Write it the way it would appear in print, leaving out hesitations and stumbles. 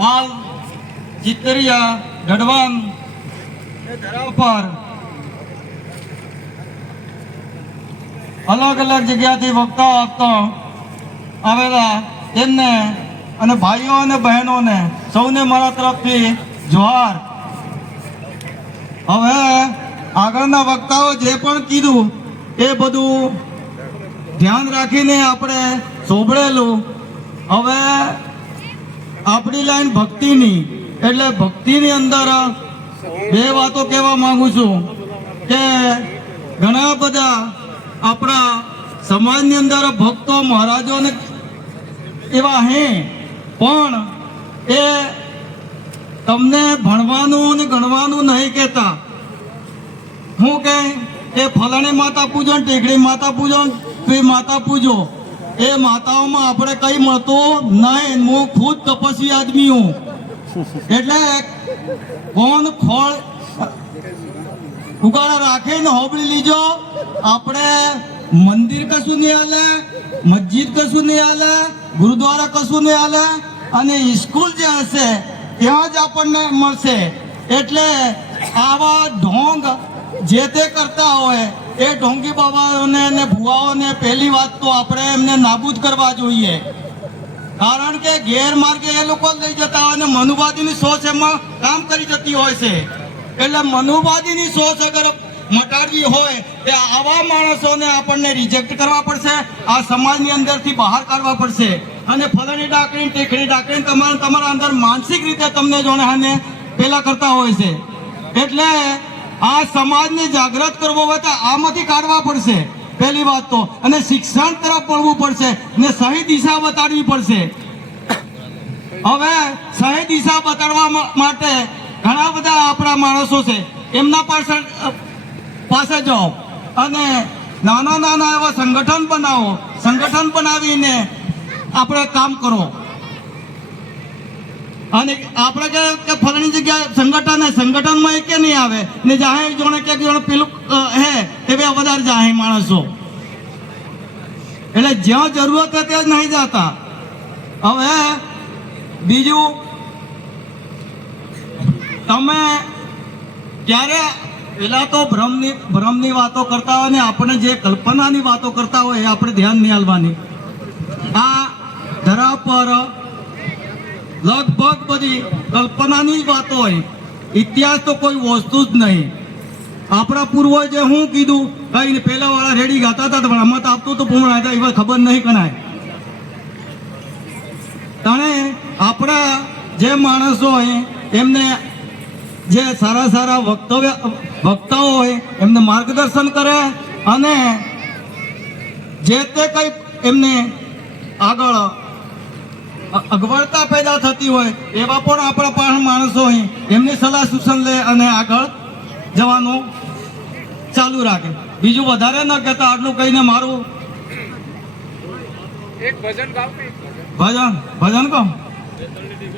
હાલ ચિતરિયા ગઢવાન ધરાવ પર અલગ અલગ જગ્યાથી વક્તા આપતા આવેલા તેમને અને ભાઈઓ અને બહેનોને સૌને મારા તરફથી જોહાર। હવે આગળના વક્તાઓ જે પણ કીધું એ બધું ધ્યાન રાખીને આપણે સોંભળેલું। હવે આપણી લાઈન ભક્તિની, એટલે ભક્તિની અંદર બે વાતો કહેવા માંગુ છું કે ઘણા બધા આપણા સમાજની અંદર ભક્તો મહારાજોને એવા હે, પણ એ તમને ભણવાનું અને ગણવાનું નહીં કહેતા। હું કે એ ફલાણી માતા પૂજો, ટેકડી માતા પૂજો, માતા પૂજો, એ માતાઓમાં આપણે કઈ મળતું નહીં। હું ખુદ તપસ્વી આદમી હું, એટલે કોણ ખોળ ઉગાડા રાખીને હોબળી લીજો। આપણે મંદિર કશું નહીં હાલે, મસ્જિદ કશું નહીં હાલે, ગુરુદ્વારા કશું નહીં હાલે, અને સ્કૂલ જે હશે ત્યાં જ આપણને મળશે। એટલે આવા ઢોંગ જે તે કરતા હોય એ ઢોંગી બાબાઓને અને ભુવાઓને પહેલી વાત તો આપણે એમને નાબૂદ કરવા જોઈએ। કારણ કે ગેરમાર્ગે એ લોકો લઈ જતા હોય અને મનુવાદીની સોચ એમાં કામ કરી જતી હોય છે। એટલે મનુવાદીની સોચ અગર મટાડવી હોય તો આવા માણસોને આપણને રિજેક્ટ કરવા પડશે, આ સમાજની અંદરથી બહાર કાઢવા પડશે। અને ફલાણી ડાકરી ટેકડી ડાકરી તમારા અંદર માનસિક રીતે તમને જોણે પેલા કરતા હોય છે। એટલે આ સમાજને જાગૃત કરવો હોય તો આમાંથી કાઢવા પડશે પહેલી વાત તો, અને શિક્ષણ તરફ વળવું પડશે ને સહી દિશા બતાડવી પડશે। હવે સહી દિશા બતાડવા માટે ઘણા બધા આપણા માણસો છે, એમના પાસે જાઓ અને નાના નાના એવા સંગઠન બનાવો, સંગઠન બનાવીને આપણે કામ કરો। અને આપણે કે ફલાણી જગ્યાએ સંગઠનમાં એ કે નહીં આવે ને જાહે જોણે કે પેલું હે એ બે વધારે જાહે માણસો, એટલે જ્યાં જરૂરત હોય ત્યાં જ નહીં જતા। હવે બીજું, તમે ક્યારે પેલા તો ભ્રમની વાતો કરતા હોય ને આપણે જે કલ્પનાની વાતો કરતા હોય એ આપણે ધ્યાન નહીં આલવાની। આ ધરા પર લગભગ બધી કલ્પનાની જ વાતો હોય, ઇતિહાસ તો કોઈ વસ્તુ જ નહીં। આપણા પૂર્વજે હું કીધું કઈ પેલા વાળા રેડી ગાતા હતા, પણ આમાં તો આપતું તો પૂર્ણ હતા, એવા ખબર નહીં કણાય। તણે આપણા જે માણસો હોય એમને જે સારા સારા વક્તાઓ હોય એમને માર્ગદર્શન કરે, અને જે તે કઈ એમને આગળ અગવડતા પેદા થતી હોય એવા પણ આપણા પણ માણસો હોય એમની સલાહ સૂચન લે અને આગળ જવાનું ચાલુ રાખે। બીજું વધારે ન કહેતા આટલું કહીને મારું એક ભજન ગાવ, ભજન કહો।